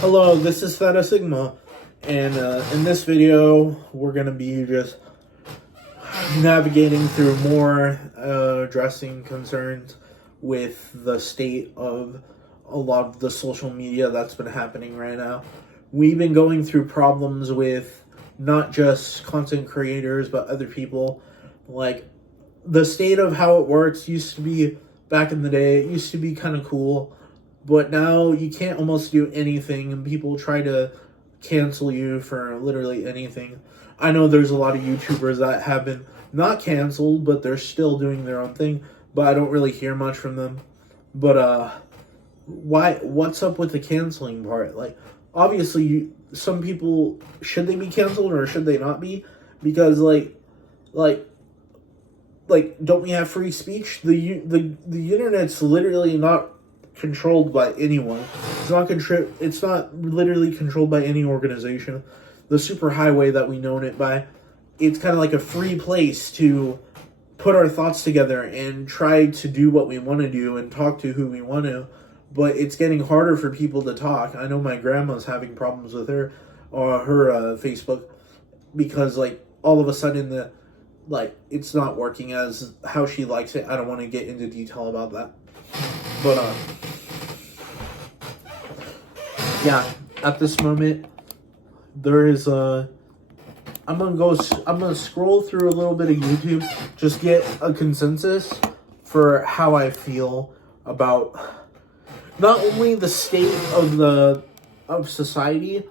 Hello, this is Theta Sigma, and in this video, we're going to be just navigating through more addressing concerns with the state of a lot of the social media that's been happening right now. We've been going through problems with not just content creators, but other people. Like, the state of how it works used to be, back in the day, it used to be kind of cool. But now you can't almost do anything, and people try to cancel you for literally anything. I know there's a lot of YouTubers that have been not canceled, but they're still doing their own thing. But I don't really hear much from them. But why? What's up with the canceling part? Like, obviously, some people, should they be canceled or should they not be? Because like don't we have free speech? The internet's literally not controlled by anyone. It's not literally controlled by any organization. The superhighway that we know it by, it's kind of like a free place to put our thoughts together and try to do what we want to do and talk to who we want to. But it's getting harder for people to talk. I know my grandma's having problems with her Facebook because all of a sudden it's not working as how she likes it. I don't want to get into detail about that. But yeah, at this moment, there is I'm gonna scroll through a little bit of YouTube, just get a consensus for how I feel about not only the state of society,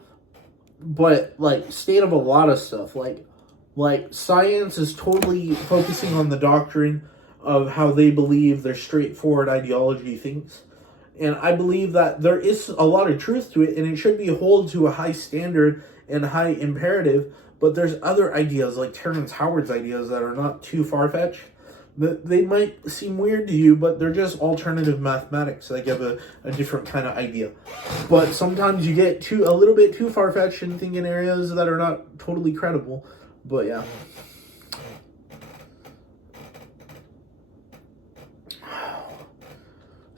but state of a lot of stuff. Like science is totally focusing on the doctrine of how they believe their straightforward ideology thinks. And I believe that there is a lot of truth to it, and it should be held to a high standard and high imperative. But there's other ideas, like Terrence Howard's ideas, that are not too far-fetched. They might seem weird to you, but they're just alternative mathematics. They give a different kind of idea. But sometimes you get a little bit too far-fetched and think in areas that are not totally credible. But yeah.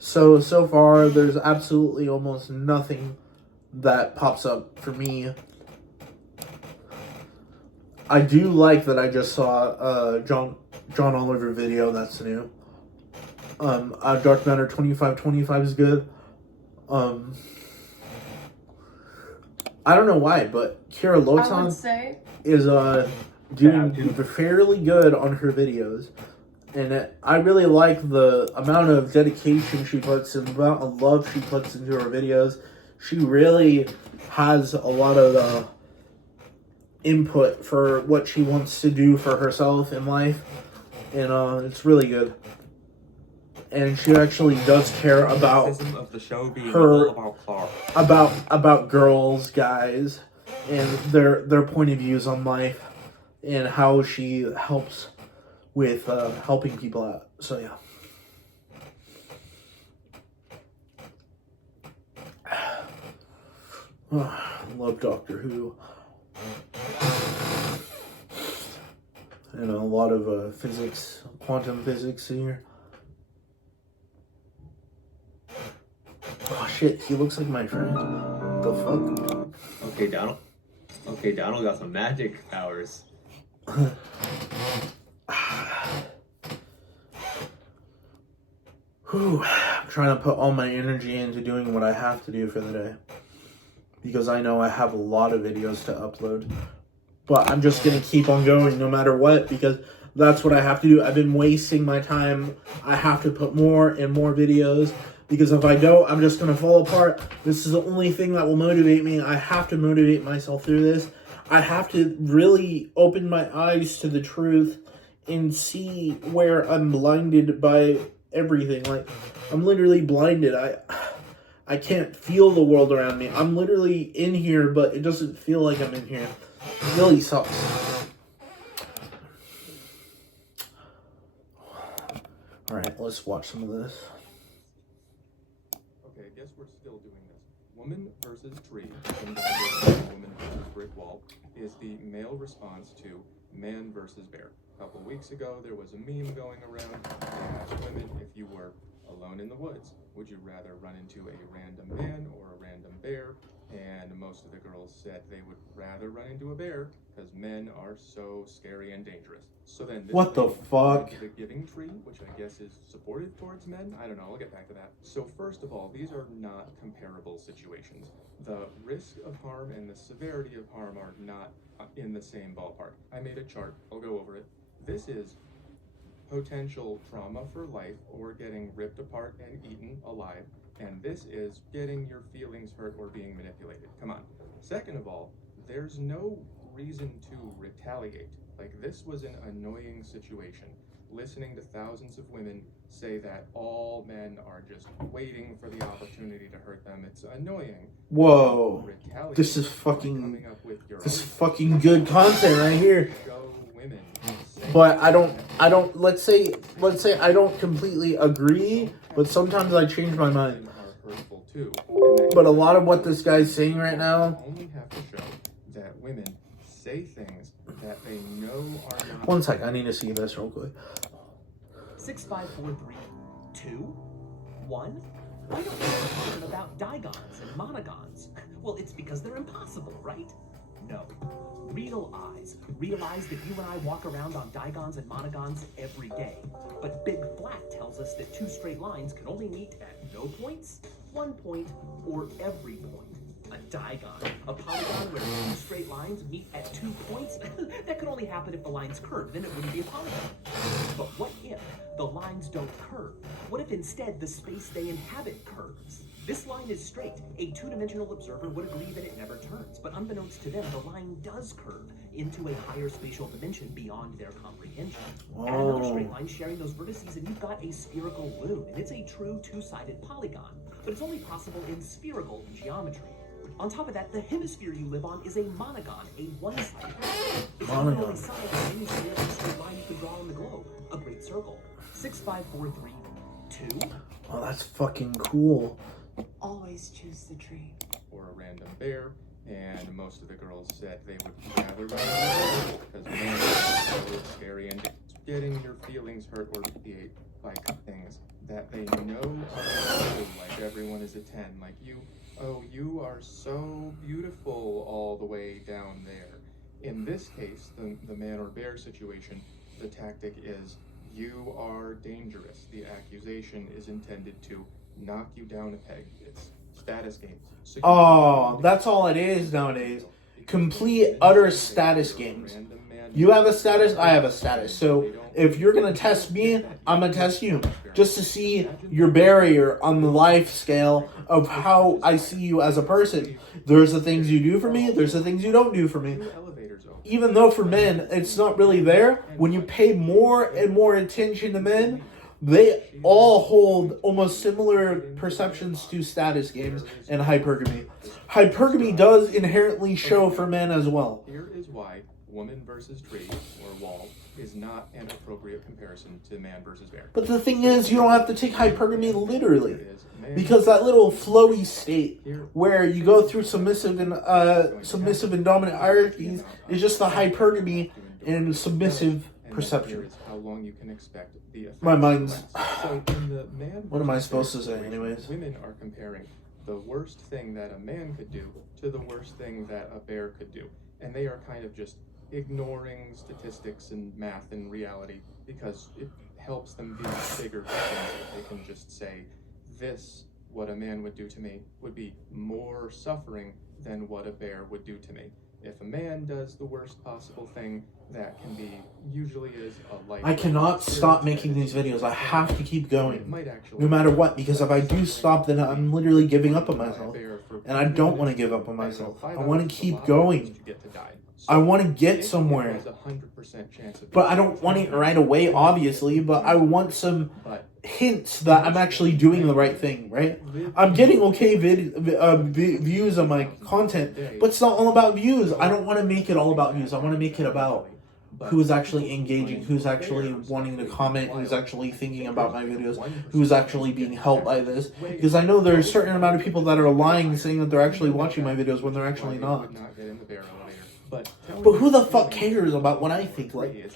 So far, there's absolutely almost nothing that pops up for me. I do like that I just saw John Oliver video. That's new. Dark Matter 2525 is good. I don't know why, but Kira Lotan is doing fairly good on her videos. And I really like the amount of dedication she puts and the amount of love she puts into her videos. She really has a lot of input for what she wants to do for herself in life. And it's really good. And she actually does care about of the show being her, all about Clark. about girls, guys, and their point of views on life, and how she helps with helping people out. So yeah. Love Doctor Who. And a lot of physics, quantum physics here. Oh shit, he looks like my friend. The fuck? Okay, Donald. Okay, Donald got some magic powers. Whew. I'm trying to put all my energy into doing what I have to do for the day. Because I know I have a lot of videos to upload. But I'm just going to keep on going no matter what, because that's what I have to do. I've been wasting my time. I have to put more and more videos, because if I don't, I'm just going to fall apart. This is the only thing that will motivate me. I have to motivate myself through this. I have to really open my eyes to the truth and see where I'm blinded by everything. I'm literally blinded. I can't feel the world around me. I'm literally in here, but it doesn't feel like I'm in here. It really sucks. Alright, let's watch some of this. Okay, I guess we're still doing this. Woman versus tree, woman versus brick wall, is the male response to man versus bear. A couple weeks ago, there was a meme going around. They asked women, if you were alone in the woods, would you rather run into a random man or a random bear? And most of the girls said they would rather run into a bear because men are so scary and dangerous. So then this What the leads fuck? into the giving tree, which I guess is supportive towards men. I don't know, I'll get back to that. So first of all, these are not comparable situations. The risk of harm and the severity of harm are not in the same ballpark. I made a chart, I'll go over it. This is potential trauma for life or getting ripped apart and eaten alive. And this is getting your feelings hurt or being manipulated. Come on. Second of all, there's no reason to retaliate. Like, this was an annoying situation. Listening to thousands of women say that all men are just waiting for the opportunity to hurt them, it's annoying. Whoa. Retaliate This is by fucking, coming up with your this is own fucking good content right here. show women. But I don't, let's say I don't completely agree, but sometimes I change my mind. Are hurtful too, and that But a lot of what this guy's saying right now, only have to show that women say things that they know are not. one sec, I need to see this real quick. 6, 5, 4, 3, 2, 1. Why don't you talk to them about digons and monogons? Well, it's because they're impossible, right? No. Real eyes realize that you and I walk around on digons and monogons every day. But Big Flat tells us that two straight lines can only meet at no points, 1 point, or every point. A digon, a polygon where two straight lines meet at 2 points? That could only happen if the line's curved, then it wouldn't be a polygon. But what if the lines don't curve? What if instead the space they inhabit curves? This line is straight. A two-dimensional observer would agree that it never turns, but unbeknownst to them, the line does curve into a higher spatial dimension beyond their comprehension. Add another straight line sharing those vertices and you've got a spherical loon, and it's a true two-sided polygon, but it's only possible in spherical geometry. On top of that, the hemisphere you live on is a monogon, a one-sided polygon. It's the only side of any spherical straight line you could draw on the globe, a great circle. 6, 5, 4, 3, 2. Oh, that's fucking cool. Always choose the tree. Or a random bear, and most of the girls said they would rather run away because men are so scary and getting your feelings hurt or be by things that they know are true, like everyone is a 10, like you are so beautiful all the way down there. In this case, the man or bear situation, the tactic is you are dangerous. The accusation is intended to knock you down a peg. It's status games. Oh, that's all it is nowadays. Complete, utter status games. You have a status, I have a status. So if you're going to test me, I'm going to test you. Just to see your barrier on the life scale of how I see you as a person. There's the things you do for me, there's the things you don't do for me. Even though for men, it's not really there, when you pay more and more attention to men, they all hold almost similar perceptions to status games and hypergamy. Hypergamy does inherently show for men as well. Here is why woman versus tree or wall is not an appropriate comparison to man versus bear. But the thing is, you don't have to take hypergamy literally. Because that little flowy state where you go through submissive and dominant hierarchies is just the hypergamy and submissive perception. How long you can expect the effects My mind's... So in the man What am I versus supposed to bear say situation, anyways? Women are comparing the worst thing that a man could do to the worst thing that a bear could do. And they are kind of just ignoring statistics and math and reality because it helps them be bigger victims. They can just say, this, what a man would do to me, would be more suffering than what a bear would do to me. If a man does the worst possible thing, that can be, usually is a life. I cannot stop making these videos. I have to keep going. No matter what, because if I do stop, then I'm literally giving up on myself. And I don't want to give up on myself. I want to keep going. I want to get somewhere. But I don't want it right away, obviously, but I want some hints that I'm actually doing the right thing, right? I'm getting okay views on my content, but it's not all about views. I don't want to make it all about views. I want to make it about who's actually engaging, who's actually wanting to comment, who's actually thinking about my videos, who's actually being helped by this. Because I know there's a certain amount of people that are lying, saying that they're actually watching my videos when they're actually not. But who the fuck cares about what I think? Like,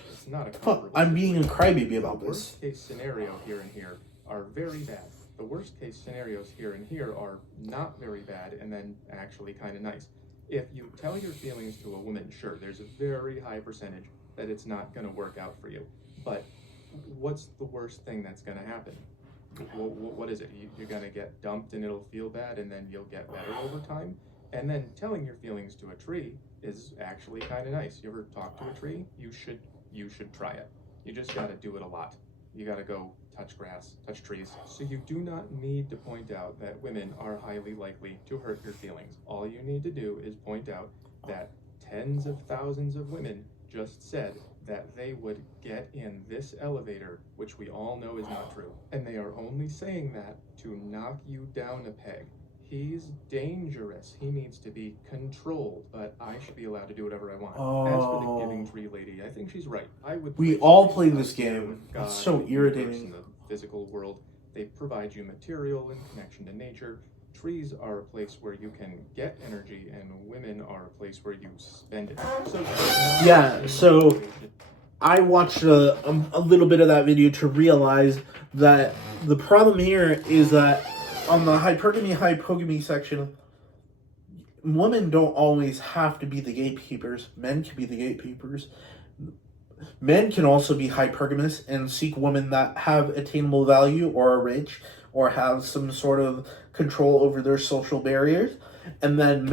fuck, I'm being a crybaby about this. Worst case scenario here and here are very bad. The worst case scenarios here and here are not very bad and then actually kind of nice. If you tell your feelings to a woman, sure, there's a very high percentage that it's not going to work out for you. But what's the worst thing that's going to happen? What is it? You're going to get dumped and it'll feel bad and then you'll get better over time? And then telling your feelings to a tree is actually kind of nice. You ever talk to a tree? You should try it. You just got to do it a lot. You got to go touch grass, touch trees. So you do not need to point out that women are highly likely to hurt your feelings. All you need to do is point out that tens of thousands of women just said that they would get in this elevator, which we all know is not true. And they are only saying that to knock you down a peg. He's dangerous. He needs to be controlled, but I should be allowed to do whatever I want. As for the giving tree lady, I think she's right. I would. We all play this game. It's so irritating. In the physical world, they provide you material and connection to nature. Trees are a place where you can get energy, and women are a place where you spend it. So I watched a little bit of that video to realize that the problem here is that on the hypergamy section, women don't always have to be the gatekeepers. Men can be the gatekeepers. Men can also be hypergamous and seek women that have attainable value or are rich or have some sort of control over their social barriers. And then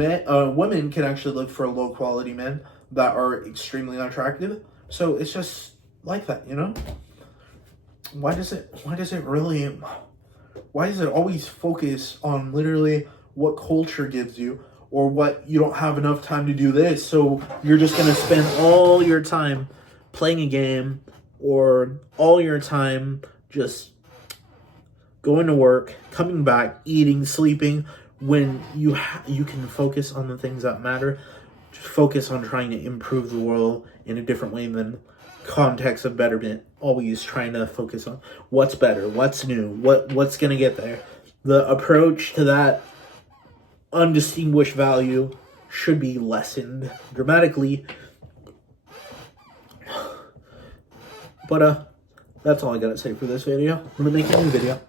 women can actually look for low quality men that are extremely unattractive. So it's just like that, you know? Why does it always focus on literally what culture gives you, or what you don't have enough time to do this, so you're just going to spend all your time playing a game, or all your time just going to work, coming back, eating, sleeping, when you can focus on the things that matter. Just focus on trying to improve the world in a different way than context of betterment. Always trying to focus on what's better, what's new, what's gonna get there. The approach to that undistinguished value should be lessened dramatically. But that's all I gotta say for this video. I'm gonna make a new video.